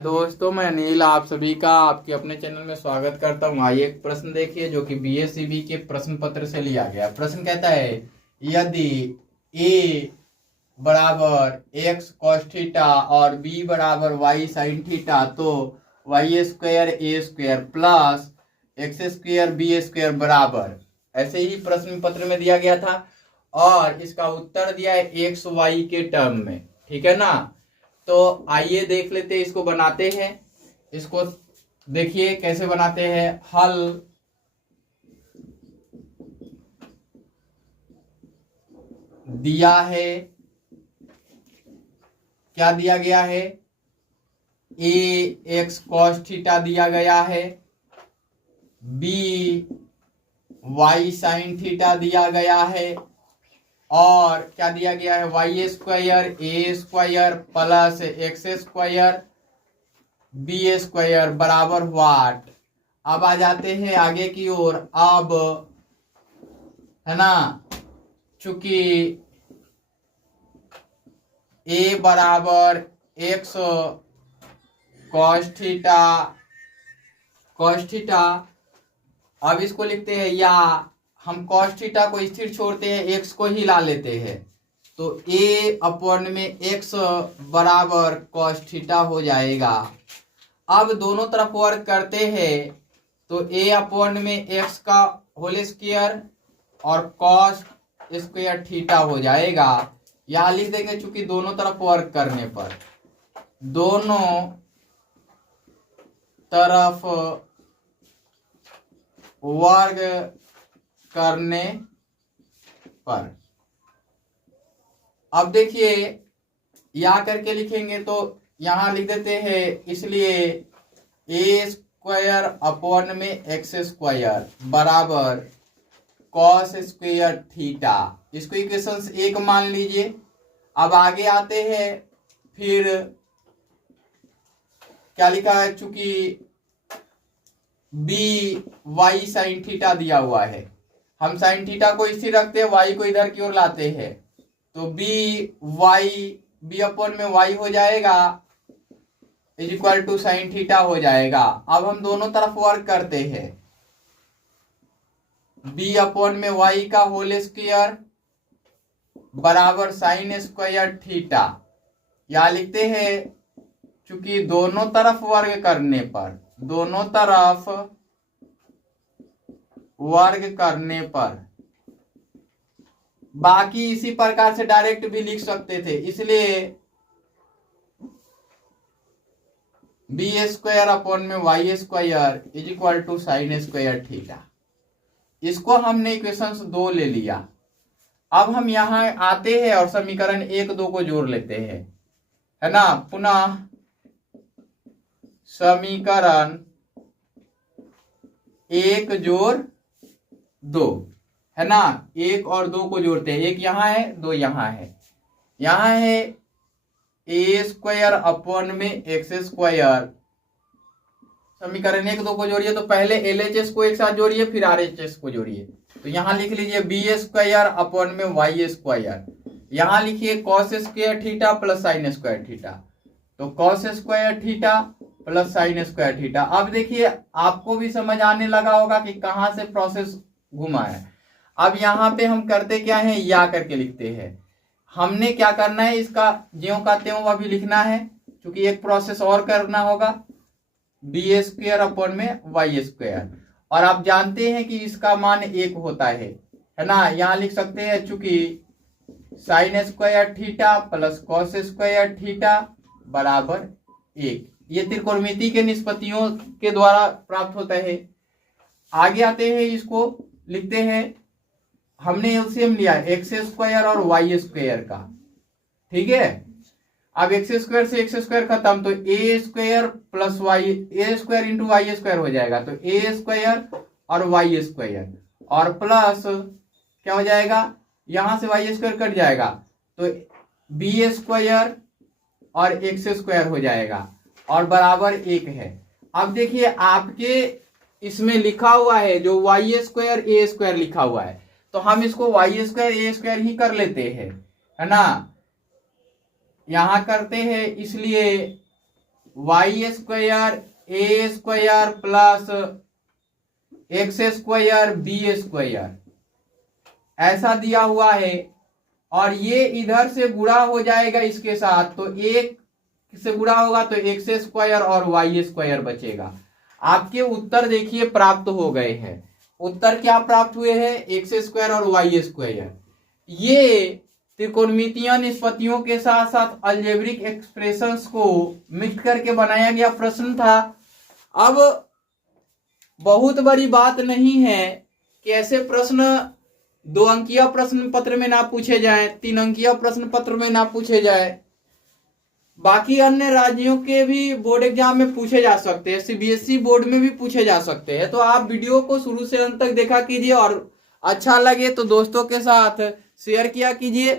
दोस्तों, मैं अनिल आप सभी का आपके अपने चैनल में स्वागत करता हूँ। आइए एक प्रश्न देखिए जो कि बीएसईबी के प्रश्न पत्र से लिया गया। प्रश्न कहता है यदि ए बराबर एक्स कॉस थीटा और बी बराबर वाई साइन थीटा तो Y square A square plus X square B square बराबर, ऐसे ही प्रश्न पत्र में दिया गया था और इसका उत्तर दिया है एक्स वाई के टर्म में। ठीक है ना। तो आइए देख लेते हैं, इसको बनाते हैं। इसको देखिए कैसे बनाते हैं। हल दिया है, क्या दिया गया है, ए एक्स कॉस थीटा दिया गया है, बी वाई साइन थीटा दिया गया है और क्या दिया गया है, Y square A square plus X square B square बराबर व्हाट। अब आ जाते हैं आगे की ओर। अब है ना, चूंकि ए बराबर एक्स कॉस थीटा, अब इसको लिखते हैं, या हम कॉस थीटा को स्थिर छोड़ते हैं, एक्स को ही ला लेते हैं, तो ए अपॉन में एक्स बराबर कॉस थीटा हो जाएगा। अब दोनों तरफ वर्क करते हैं तो ए अपॉन में एक्स का होल स्क्वायर और कॉस स्क्वायर थीटा हो जाएगा। यहां लिख देंगे चूंकि दोनों तरफ वर्क करने पर, दोनों तरफ वर्ग करने पर। अब देखिए या करके लिखेंगे तो यहां लिख देते हैं, इसलिए ए स्क्वायर अपॉन में एक्स स्क्वायर बराबर कॉस स्क्वायर थीटा, इसको इक्वेशन 1 मान लीजिए। अब आगे आते हैं, फिर क्या लिखा है, चूंकि बी वाई साइन थीटा दिया हुआ है, हम साइन थीटा को स्थिर रखते हैं, वाई को इधर की ओर लाते हैं, तो बी अपॉन में वाई हो जाएगा is equal to sine theta हो जाएगा। अब हम दोनों तरफ वर्क करते हैं, बी अपॉन में वाई का होल स्क्वायर बराबर साइन स्क्वायर थीटा। यहां लिखते हैं चूंकि दोनों तरफ वर्ग करने पर, दोनों तरफ वर्ग करने पर, बाकी इसी प्रकार से डायरेक्ट भी लिख सकते थे, इसलिए बी स्क्वायर अपॉन में Y square is equal to sine square theta. इसको हमने इक्वेशन 2 ले लिया। अब हम यहां आते हैं और समीकरण 1 2 को जोड़ लेते हैं, है ना। पुनः समीकरण 1 जोड़ 2, है ना, 1 और 2 को जोड़ते हैं, 1 यहां है 2 यहां है। यहां है ए स्क्वायर अपॉन में एक्स स्क्वायर, समीकरण 1 2 को जोड़िए तो पहले एलएचएस को एक साथ जोड़िए फिर आरएचएस को जोड़िए। तो यहां लिख लीजिए बी स्क्वायर अपॉन में वाई स्क्वायर, यहां लिखिए cos square theta plus sine square theta, तो cos square theta plus sine square theta. अब देखिए आपको भी समझ आने लगा होगा कि कहां से प्रोसेस घुमा है। अब यहां पे हम करते क्या है, या करके लिखते हैं। हमने क्या करना है, इसका ज्यों का त्यों वह भी लिखना है, क्योंकि एक प्रोसेस और करना होगा, बी स्क्वायर अपॉन में वाई स्क्वायर, और आप जानते हैं कि इसका मान 1 होता है ना। यहां लिख सकते हैं चूंकि sign square theta plus cos square theta बराबर 1, ये त्रिकोणमिति के निष्पत्तियों के द्वारा प्राप्त होता है। आगे आते हैं, इसको लिखते हैं, हमने एलसीएम लिया एक्स स्क्वायर और वाई स्क्वायर का, ठीक है। अब एक्स स्क्वायर से एक्स स्क्वायर खत्म, तो ए स्क्वायर प्लस वाई, ए स्क्वायर इंटू वाई स्क्वायर हो जाएगा, तो ए स्क्वायर और वाई स्क्वायर और प्लस क्या हो जाएगा, यहां से वाई स्क्वायर कट जाएगा तो बी स्क्वायर और एक्स स्क्वायर हो जाएगा और बराबर 1 है। अब देखिए आपके इसमें लिखा हुआ है जो वाई स्क्वायर ए स्क्वायर लिखा हुआ है, तो हम इसको वाई स्क्वायर ए स्क्वायर ही कर लेते हैं, है ना। यहां करते हैं, इसलिए Y square A square plus X square B square ऐसा दिया हुआ है, और ये इधर से गुणा हो जाएगा इसके साथ, तो एक से गुणा होगा तो एक्स स्क्वायर और वाई स्क्वायर बचेगा। आपके उत्तर देखिए प्राप्त हो गए हैं। उत्तर क्या प्राप्त हुए हैं? एक्स स्क्वायर और वाई स्क्वायर। ये त्रिकोणमितीय निष्पत्तियों के साथ साथ अलजेब्रिक एक्सप्रेशंस को मिक्स करके बनाया गया प्रश्न था। अब बहुत बड़ी बात नहीं है कि ऐसे प्रश्न 2 अंकीय प्रश्न पत्र में ना पूछे जाए, 3 अंकीय प्रश्न पत्र में ना पूछे जाए, बाकी अन्य राज्यों के भी बोर्ड एग्जाम में पूछे जा सकते हैं, सीबीएसई बोर्ड में भी पूछे जा सकते हैं। तो आप वीडियो को शुरू से अंत तक देखा कीजिए, और अच्छा लगे तो दोस्तों के साथ शेयर किया कीजिए।